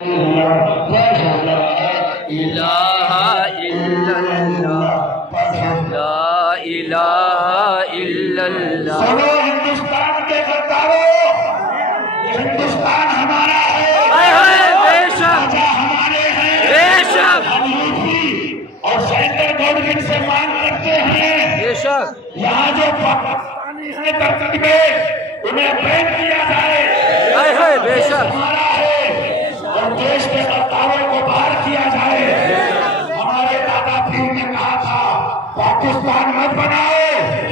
سنو ہندوستان کے غداروں، ہندوستان ہمارا ہے، ہمارے ہیں، ہم یوپی اور سینٹرل گورنمنٹ سے مانگ کرتے ہیں یہاں جو پاکستانی ہیں دفتر میں انہیں بین کیا جائے، ہمارا ہے اور دیش کے غداروں کو باہر کیا جائے۔ ہمارے دادا پیر نے کہا تھا پاکستان مت بناؤ،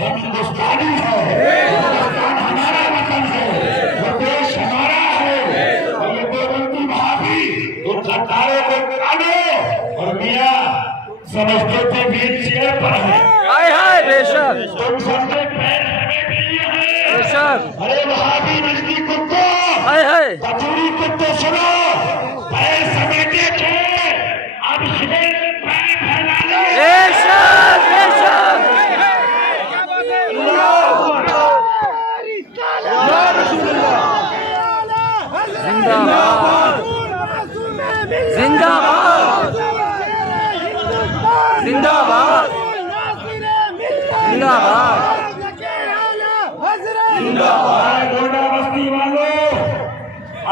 ہم ہندوستانی ہیں، ہندوستان ہمارا وطن ہے، وہ دیش ہمارا ہے، اور یہ دیوبندی بھابھی ان غداروں کو نکالو۔ اور میاں سمجھتے تھے ویل چیئر پر ہے، تم سب سے پیر سمیٹ لیے ہیں۔ ارے بھابھی نجدی کتوں، کچوری کتوں سنو، پیر سمیٹے تھے، اب شیر پیر پھیلا لیے۔ گوڈا بستی والوں،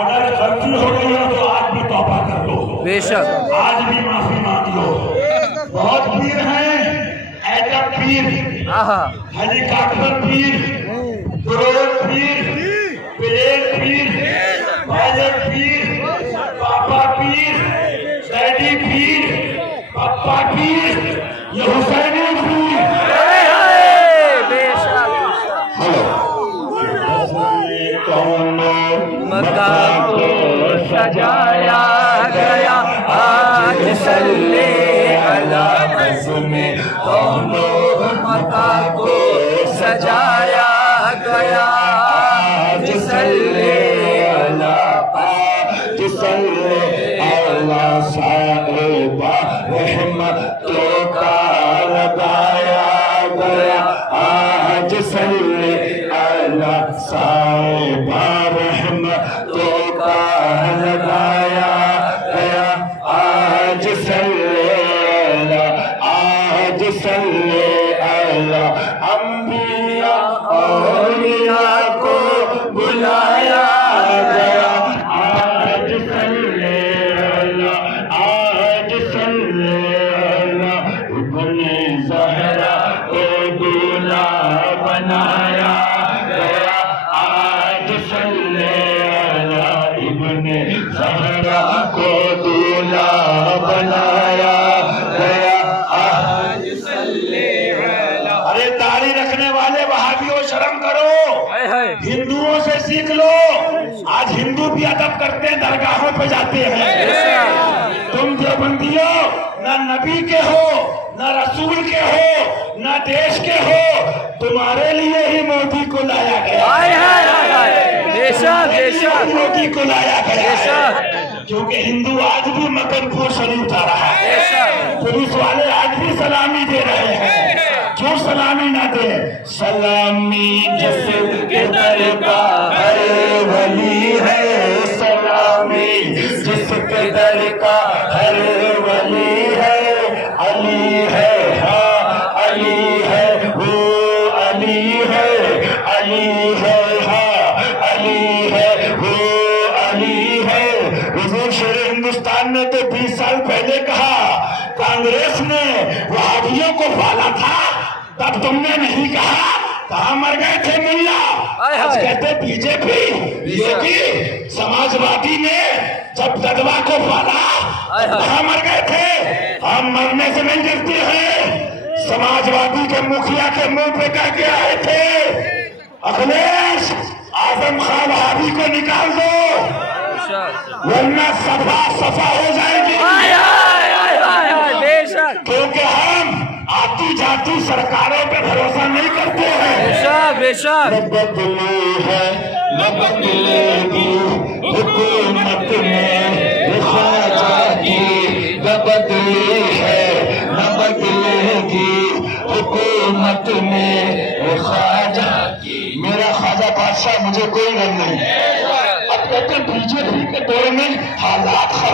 اگر غلطی ہو گئی ہو تو آج بھی توبہ کر لو، آج بھی معافی مانگ لو۔ بہت پیر ہیں، ایٹم پیر، ہیلی کاپٹر پیر، ڈرون پیر، پلین پیر، پائلٹ پیر، پاپا پیر، ڈیڈی پیر، پپا پیر، یہ حسینی پیر۔ مکہ کو سجایا گیا آج صلی علی بزم کونوں، مکہ کو سجایا گیا آج صلی علی صاحبہ رحمتوں کا لگایا گیا آج صلی علی صاحبہ رحمتوں کا لگایا گیا آج صلی علی انبیاء اولیاء کو بلایا گیا آج صلی علی ابن زہرا کو دولہا بنایا گیا آج صلی علی ابن زہرا کو دولہا بنایا گیا آج صلی علی۔ ارے داڑھی رکھنے والے وہابیوں شرم کرو، ہندوؤں سے سیکھ لو۔ آج ہندو بھی ادب کرتے ہیں، درگاہوں پہ جاتے ہیں۔ تم دیوبندیوں نہ نبی کے ہو، نہ رسول کے ہو، نہ دیش کے ہو، تمہارے لیے ہی مودی کو لایا گیا، مودی کو لایا گیا، کیونکہ ہندو آج بھی مکن پور شریف جا رہا ہے، پولیس والے آج بھی سلامی دے رہے ہیں۔ کیوں سلامی نہ دے؟ سلامی جس کے در کا ہر ولی ہے، سلامی جس کے در کا ہر ولی ہے، علی ہے ہاں علی ہے وہ علی ہے، علی ہے ہاں علی ہے وہ علی ہے۔ حضور شیر ہندوستان نے تو 20 سال پہلے کہا، کانگریس نے وہابیوں کو پالا تھا، تب تم نے نہیں کہا، کہاں مر گئے تھے ملا؟ آج کہتے بی جے پی یوگی سماجوادی نے جب جدوا کو پالا کہاں مر گئے تھے؟ ہم مرنے سے نہیں ڈرتے ہیں۔ سماجوادی کے مکھیا کے منہ پہ کہہ کے آئے تھے، اکھلیش اعظم خان وہابی کو نکال دو ورنہ صفا ہو جائے گی، کیونکہ ہم آتی جاتی سرکاروں پہ بھروسہ نہیں کرتے ہیں۔ نہ بدلی ہے نہ بدلے گی حکومت میں خواجہ کی، نہ بدلی ہے نہ بدلے گی حکومت میں خواجہ کی۔ میرا خواجہ بادشاہ مجھے کوئی غم نہیں، اب کہتے بی جے پی کے دور میں حالات خراب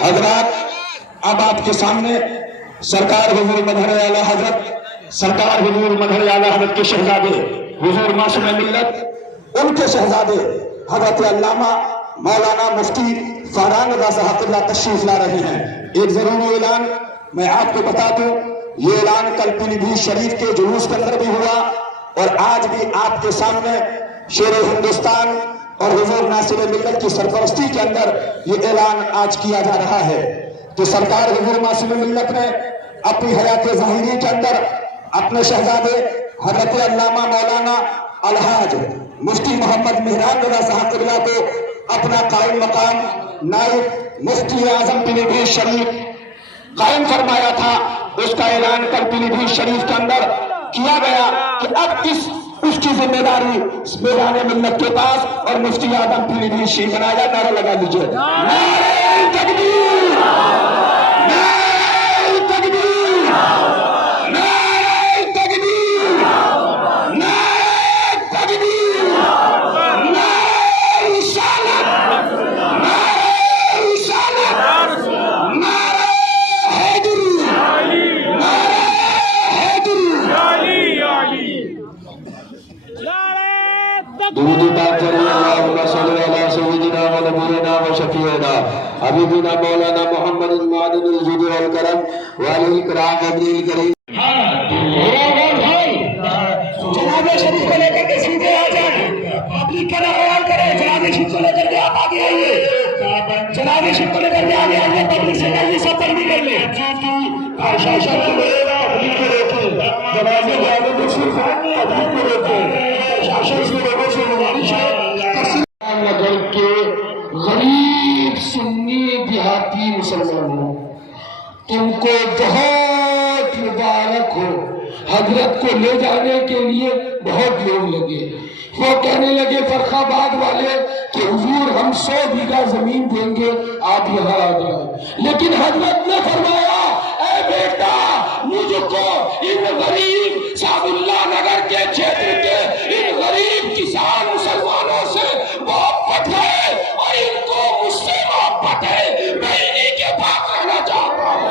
حضرات اب آپ کے سامنے سرکار حضور مظہر اعلی حضرت سرکار حضور مظہر اعلی حضرت کے شہزادے حضور معصوم ملت ان کے شہزادے حضرت علامہ مولانا مفتی فاران رضا صاحب اللہ تشریف لا رہے ہیں۔ ایک ضروری اعلان میں آپ کو بتا دوں، یہ اعلان کل پیلی بھیت شریف کے جلوس کے اندر بھی ہوا اور آج بھی آپ کے سامنے شیر ہندوستان اور حضور ناصر ملت کی سرپرستی کے اندر یہ اعلان آج کیا جا رہا ہے کہ سرکار حضور معصوم ملت نے اپنی حیات ظاہری کے اندر اپنے شہزادے حضرت علامہ مولانا الحاج مفتی محمد مہران رضا صاحب اللہ کو اپنا قائم مقام نائب مفتی اعظم پیلی بھیت شریف قائم فرمایا تھا۔ اس کا اعلان کل پیلی بھیت شریف کے اندر کیا گیا کہ اب اس کی ذمہ داری میدان ملت کے پاس اور مفتی اعظم پیلی بھیت شریف بنایا۔ نعرہ لگا دیجیے، نعرہ تکبیر، نعرہ تکبیر، نعرہ تکبیر، نعرہ تکبیر، نعرہ رسالت، نعرہ رسالت، نعرہ حیدری، نعرہ حیدری۔ درود پاک پڑھیے، اللہم صلی علی سیدنا و نبینا و شفیعنا حبیبنا مولانا محمد المعدن الجود والکرم وعلی الکرام وابن الکریم۔ جناب شریف کو لے کر کے سیدھے آ جائیں، پبلک کا خیال کریں۔ جناب شریف کو لے کر کے آپ آگے آئیے، جناب شریف کو لے کر کے آگے آئیے، پبلک سے کہیے سب تربیت کر لیں۔ نگر کے غریب سنی دیہاتی مسلمانوں، تم کو بہت مبارک ہو۔ حضرت کو لے جانے کے لیے بہت لوگ لگے، وہ کہنے لگے فرخ آباد والے کہ حضور ہم 100 بیگھہ زمین دیں گے، آپ یہاں آ جائیں۔ لیکن حضرت نے فرمایا اے بیٹا، مجھ کو ان غریب صاحب اللہ نگر کے چھیتر کے ان غریب کسان مسلمانوں سے محبت ہے اور ان کو مجھ سے محبت ہے، میں انہی کے پاس رہنا چاہتا ہوں۔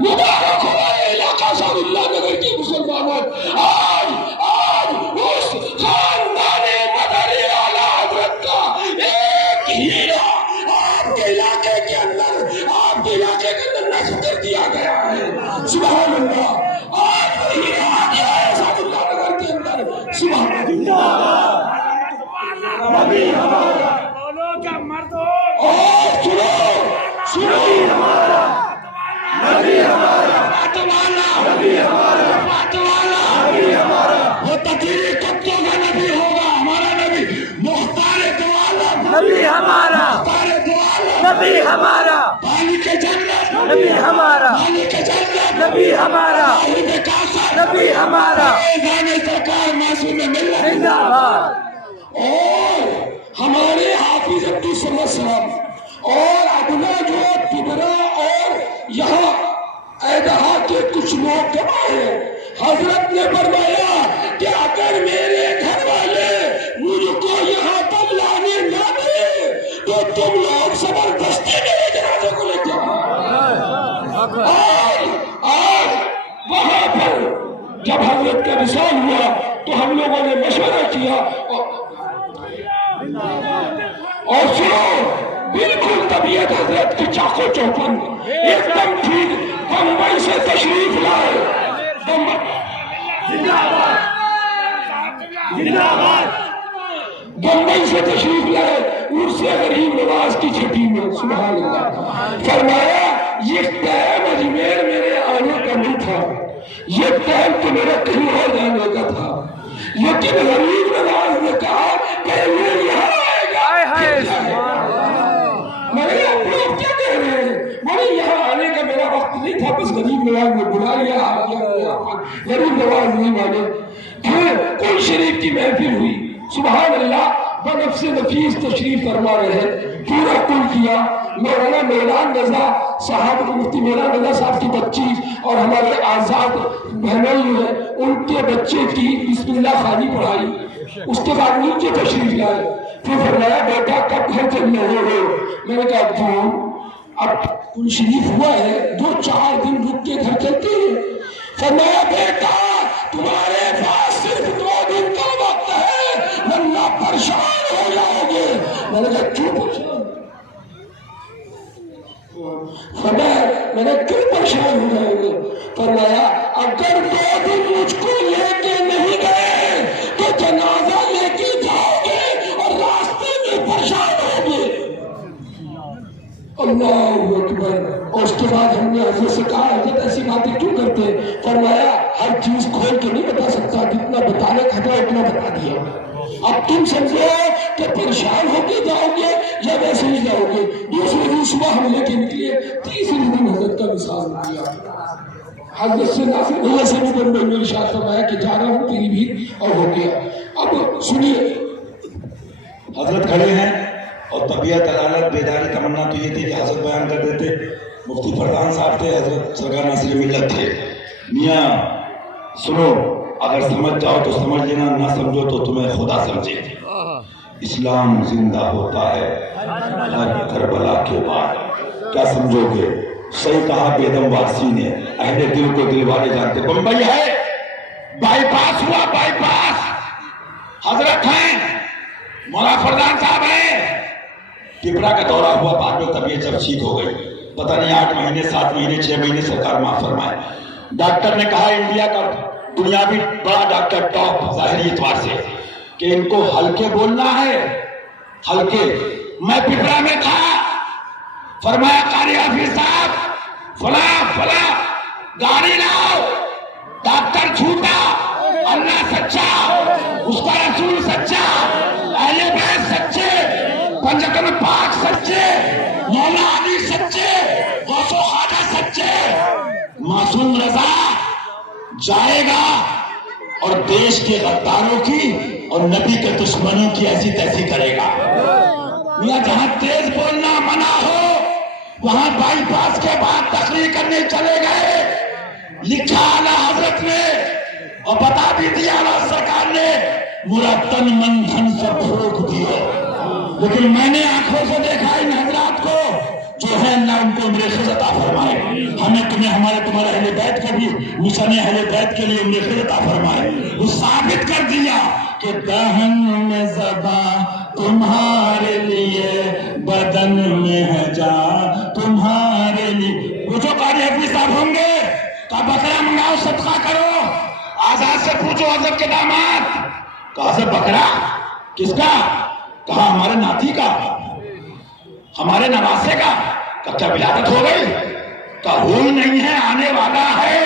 مبارک ہو اے علاقہ صاحب اللہ نگر کے مسلمانوں، آج اس خاندان مظہر اعلی حضرت کا ایک ہیرا آپ کے علاقے کے اندر نصب کر دیا گیا ہے۔ سبحان اللہ، آج وہ ہیرا آ گیا ہے صاحب اللہ نگر کے اندر۔ سبحان اللہ، نبی ہمارا، اور سنو نبی ہمارا، وہ تقریر کتوں کا نبی ہوگا، ہمارا نبی مختار دو عالم، نبی ہمارا، مختار دو عالم، نبی ہمارا، مالک جنت، نبی ہمارا، مالک جنت، نبی ہمارا، صاحب کاثر، نبی ہمارا، فیضان سرکار معصوم ملت زندہ باد۔ اور ہمارے حافظ عبدالصمد صاحب اور ابنا جو تبرا اور یہاں ایدہا کے کچھ لوگ جمع ہیں، حضرت نے فرمایا کہ اگر میرے گھر والے مجھ کو یہاں پر لانے نہ دیں تو تم لوگ زبردستی میرے جنازے کو لے جاؤ۔ آج وہاں پر جب حضرت کا وصال ہوا تو ہم لوگوں نے مشورہ کیا اور سنو، بالکل طبیعت حضرت کی چاقو چوپن ایک دم ٹھیک۔ بمبئی سے تشریف لائے، بمبئی سے تشریف لائے عرس غریب نواز کی چھٹی میں، سبحان اللہ، فرمایا یہ ٹائم اجمیر میرے آنے کا نہیں تھا، یہ ٹائم تو میرا کہیں اور جانے کا تھا، لیکن غریب نواز نے کہا کہ یہ یہاں آئے گا۔ میں نے آپ لوگ کیا کہہ رہے ہیں؟ میں یہاں آنے کا میرا وقت نہیں تھا، بس غریب نواز نے بلا لیا، غریب نواز نہیں مانے۔ پھر کوئی شریف کی محفل ہوئی، سبحان اللہ، بنفس نفیس تشریف فرما رہے ہیں، پورا کل کیا۔ مولانا مہران رضا صاحب، مفتی مہران رضا صاحب کی بچی اور ہمارے آزاد بہنوئی ہیں، ان کے بچے کی بسم اللہ خانی پڑھائی، اس کے بعد نیچے تشریف لائے، پھر فرمایا بیٹا کب گھر چلنے ہو؟ میں نے کہا اب کل شریف ہوا ہے 2-4 دن رک کے گھر چلتے ہیں. فرمایا بیٹا تمہارے پاس صرف 2 دن کا وقت ہے ورنہ پریشان ہو جاؤ گے. میں نے کہا کیوں پریشان؟ میں نے کیوں پریشان ہو جاؤ گے؟ فرمایا اگر 2 دن مجھ کو لے کے نہیں گئے تو جنازہ لے کے جاؤ گے اور راستے میں پریشان ہوگے. اللہ اکبر. اور اس کے بعد ہم نے حضرت سے کہا حضرت ایسی باتیں کیوں کرتے ہیں؟ فرمایا ہر چیز کھول کے نہیں بتا سکتا، جتنا بتانے کا تھا اتنا بتا دیا. اب تم سمجھو کہ پریشان ہو کے جاؤ گے یا ویسے ہی جاؤ گے. دوسرے دن صبح ہم لے کے نکلے، تیسرے دن حضرت کا وصال ہو گیا. حضرت سے ناصر اللہ سے بھی بن بن ارشاد فرمایا کہ جا رہا ہوں تیری بھی، اور ہو گیا. اب سنیے حضرت کھڑے ہیں اور طبیعت عدالت بیداری تمنا تو یہ تھی کہ حضرت بیان کر دیتے. مفتی فرزان صاحب تھے، حضرت سرکار ناصر ملت تھے. میاں سنو، اگر سمجھ جاؤ تو سمجھ لینا، نہ سمجھو تو تمہیں خدا سمجھے. اسلام زندہ ہوتا ہے ہر کربلا کے بعد. کیا سمجھو گے؟ صحیح کہا بیدم وارسی نے، اہل دل کو دل والے جانتے. بمبئی ہے، بائی پاس ہوا، بائی پاس. حضرت ہیں، مولانا فرزان صاحب ہیں. ٹپرا کا دورہ ہوا، بعد میں طبیعت جب ٹھیک ہو گئی، پتہ نہیں 8 مہینے 7 مہینے 6 مہینے سرکار معاف فرمائے. ڈاکٹر نے کہا انڈیا کا دنیاوی بڑا ڈاکٹر ٹاپ ظاہری اعتبار سے کہ ان کو ہلکے بولنا ہے. ہلکے. میں پپرا میں تھا، فرمایا قاری حافظ صاحب فلاں گاڑی لاؤ. ڈاکٹر جھوٹا، اللہ سچا، اس کا رسول سچا، اہل بیت سچے، پنجتن پاک سچے، مولا علی سچے، غوث و خواجہ سچے. معصوم رضا جائے گا اور دیش کے غداروں کی اور نبی کے دشمنوں کی ایسی تیسی کرے گا. میاں جہاں تیز بولنا منع ہو وہاں بائی پاس کے بعد تقریر کرنے چلے گئے. لکھا اعلیٰ حضرت نے اور بتا بھی دیا اعلیٰ سرکار نے، مرتن من دھن سب پھونک دیے. لیکن میں نے آنکھوں سے دیکھا ان حضرات کو، جو ہے اللہ ان کو عمر خیر عطا فرمائے. ہمیں تمہیں ہمارے تمہارے اہل بیت کے بھی مشن اہل بیت کے لیے عمر خیر عطا فرمائے. وہ ثابت کر دیا کہ دہن میں زباں تمہارے لیے، بدن میں ہے جان تمہارے لیے. پوچھو قاری حافظ صاحب ہوں گے کہا بکرا منگاؤ صدقہ کرو. آزاد سے پوچھو حضرت کے داماد، کہا سے بکرا کس کا؟ کہا ہمارے ناتی کا، ہمارے نواسے کا. کہا کیا ولادت ہو گئی؟ کہا ہوئی نہیں ہے، آنے والا ہے.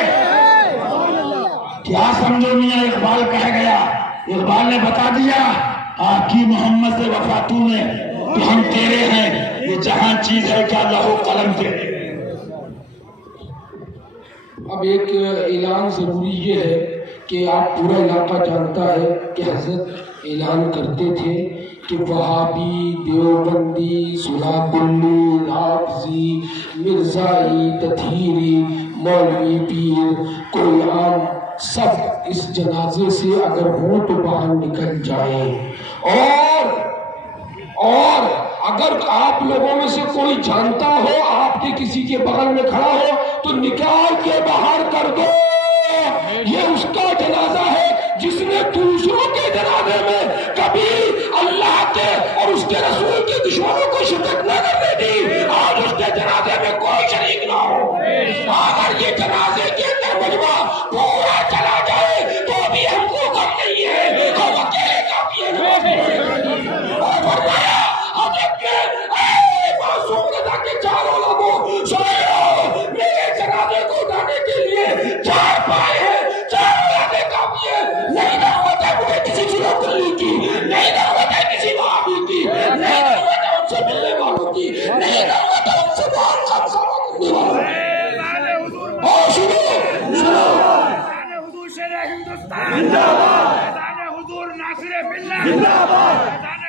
کیا سمجھو میاں اقبال کہہ گیا. اقبال نے بتا دیا آقی محمد سے وفاتو میں کہ ہم تیرے ہیں، یہ جہاں چیز ہے کیا لہو قلم تیرے. اب ایک اعلان ضروری یہ ہے کہ آپ پورا علاقہ جانتا ہے کہ حضرت اعلان کرتے تھے کہ وہابی، دیوبندی، سلاب کلی، رافضی، مرزائی، تطہیری، مولوی، پیر، کوئی عام، سب اس جنازے سے اگر ہو تو باہر نکل جائیں. اور اگر آپ لوگوں میں سے کوئی جانتا ہو آپ کے کسی کے بغل میں کھڑا ہو تو نکال کے باہر کر دو. یہ اس کا جنازہ ہے جس نے دوسروں کے جنازے میں کبھی اللہ کے اور اس کے رسول کے دشمنوں کو شرکت نہ کرنے دی. آج اس کے جنازے میں کوئی شریک نہ ہو. اگر یہ جنازے کے اندر مجمع پورا چلا جائے تو بھی ہم کو غم نہیں ہے، ہم اکیلے کافی ہیں. اور فرمایا حضرت نے اے معصوم رضا کے 4 اولادوں سنو، میرے جنازے کو اٹھانے کے لیے 4 پائے ہیں، 4 اولادیں کافی ہیں. نہیں دعوت ہے مجھے کسی چیز دلی کی، نہیں دعوت ہے کسی وہابی کی، نہیں دعوت ہے ان سے ملنے والوں کی، نہیں دعوت ہے ان سے بہت خدشہ کرنے والوں کی. اور سنو حضور شیر ہندوستان زندہ باد، حضور ناصر ملت زندہ باد،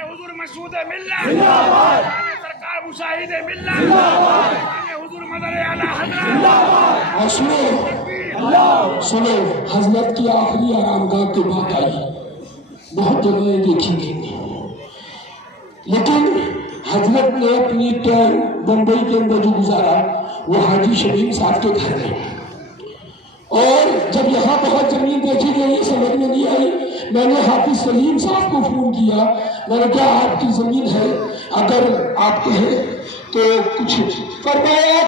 حضور مسعود ملت زندہ باد، سرکار مشاہد ملت زندہ باد، حضور مدر اعلی حضرت زندہ باد. اور سنو حضرت کی آخری آرامگاہ کی بات آئی، بہت جگہیں دیکھی گئی، لیکن حضرت نے اپنی ٹرم بمبئی کے اندر جو گزارا وہ حاجی شمیم صاحب کے گھر میں، اور جب یہاں بہت زمین دیکھی گئی سمجھ میں نہیں آئی، میں نے حافظ سلیم صاحب کو فون کیا، میں نے کہا آپ کی زمین ہے، اگر آپ کہیں تو کچھ فرمایا